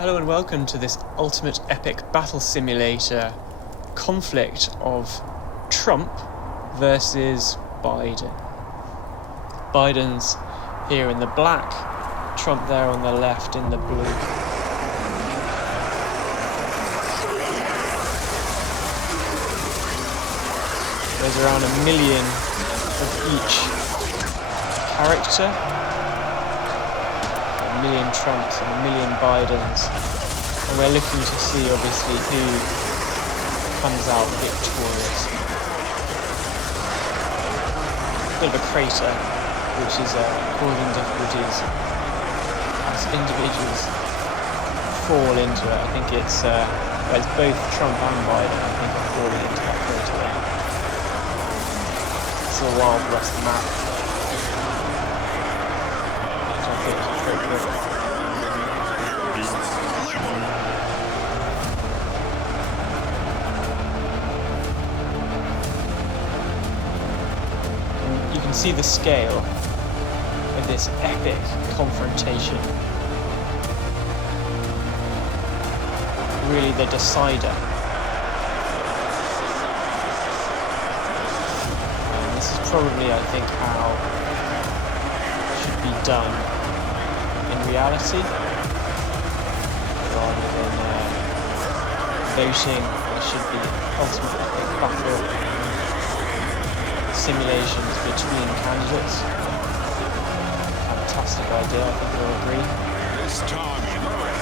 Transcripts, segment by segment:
Hello and welcome to this ultimate epic battle simulator conflict of Trump versus Biden. Biden's here in the black, Trump there on the left in the blue. There's around 1 million of each character. 1 million Trumps and 1 million Bidens, and we're looking to see obviously who comes out victorious. Bit of a crater which is causing difficulties as individuals fall into it. I think it's both Trump and Biden I think are falling into that crater there. It's a wild west map. You can see the scale of this epic confrontation. Really the decider. And this is probably, I think, how it should be done in reality, rather than voting. There should be ultimate epic battle simulations between candidates. Fantastic idea, I think we'll agree. This time you know it.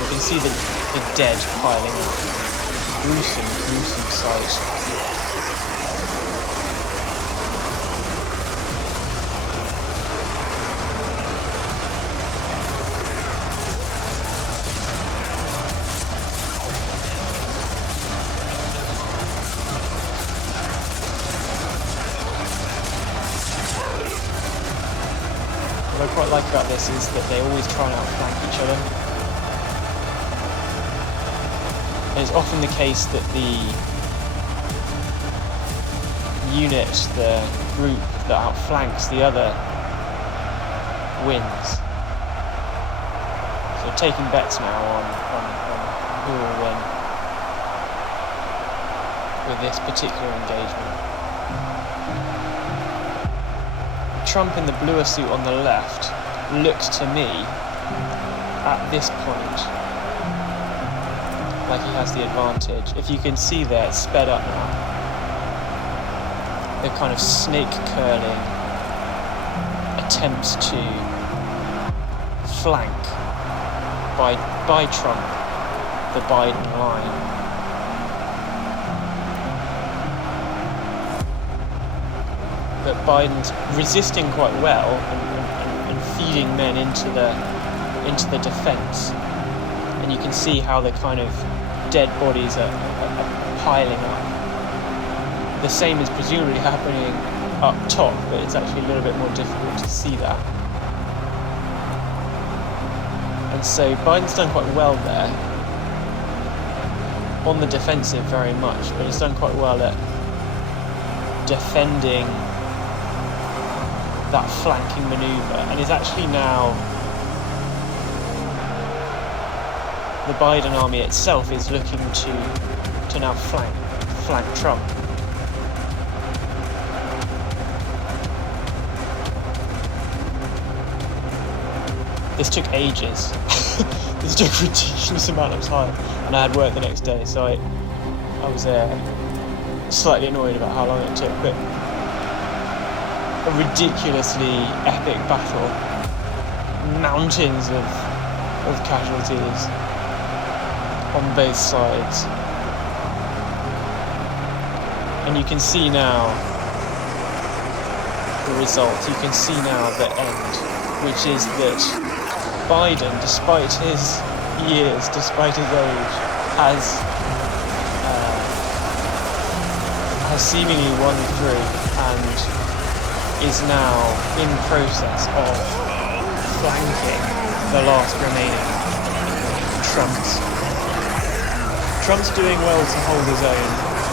You can see the dead piling up. Gruesome sight. What I quite like about this is that they always try and outflank each other. And it's often the case that the unit, the group that outflanks the other wins. So taking bets now on who will win with this particular engagement. Trump in the bluer suit on the left looked to me, at this point, like he has the advantage. If you can see there, it's sped up now. The kind of snake curling attempts to flank by Trump the Biden line. But Biden's resisting quite well and feeding men into the defence. And you can see how the kind of dead bodies are piling up. The same is presumably happening up top, but it's actually a little bit more difficult to see that. And so Biden's done quite well there, on the defensive very much, but he's done quite well at defending that flanking manoeuvre, and is actually now, the Biden army itself is looking to now flank Trump. This took ages. This took a ridiculous amount of time, and I had work the next day, so I was slightly annoyed about how long it took, but a ridiculously epic battle. Mountains of casualties on both sides. And you can see now the result. You can see now the end, which is that Biden, despite his years, despite his age, has seemingly won through and is now in process of flanking the last remaining Trumps. Trump's doing well to hold his own.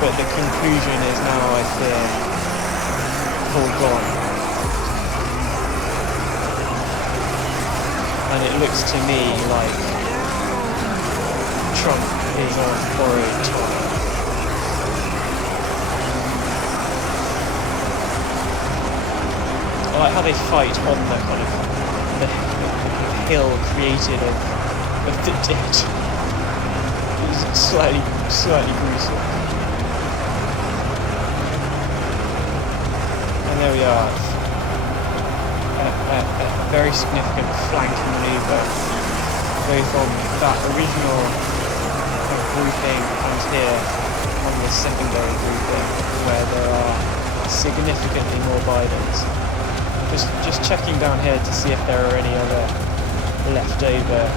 but the conclusion is now, I fear, foregone. And it looks to me like Trump is on borrowed time. I like how they fight on the kind of the hill created of the dead. It's slightly gruesome. And there we are. A very significant flanking manoeuvre, both on that original grouping and here on the secondary grouping, where there are significantly more Bidens. Just checking down here to see if there are any other leftover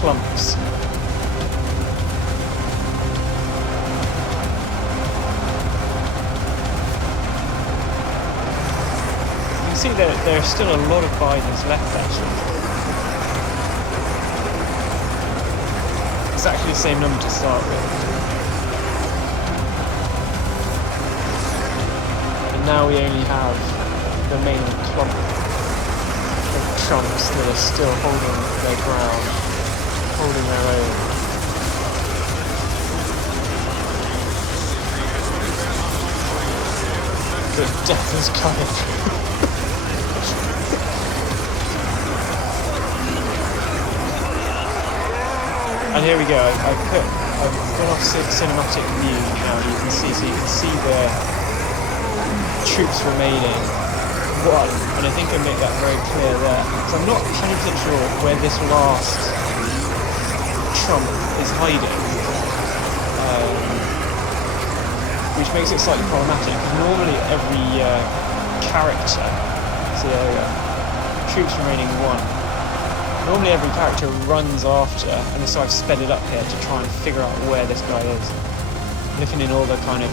clumps. You can see that there are still a lot of Bidens left actually. Exactly the same number to start with. And now we only have the main clump of Trumps that are still holding their ground, holding their own. But death is coming. And here we go. I've gone off cinematic view now. You can see, so you can see the troops remaining. One, and I think I make that very clear there. So I'm not 100% sure where this last Trump is hiding, which makes it slightly problematic. Because normally every character, so there we go, troops remaining one. Normally every character runs after, and so I've sped it up here to try and figure out where this guy is. Looking in all the kind of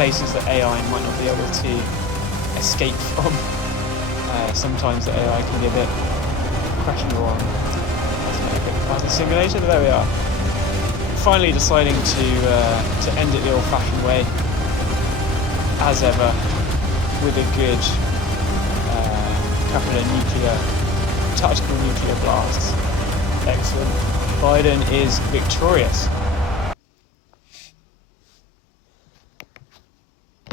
places that AI might not be able to escape from. Sometimes the AI can be a bit questionable on the simulator, but there we are. Finally deciding to end it the old-fashioned way, as ever, with a good couple of tactical nuclear blasts. Excellent. Biden is victorious.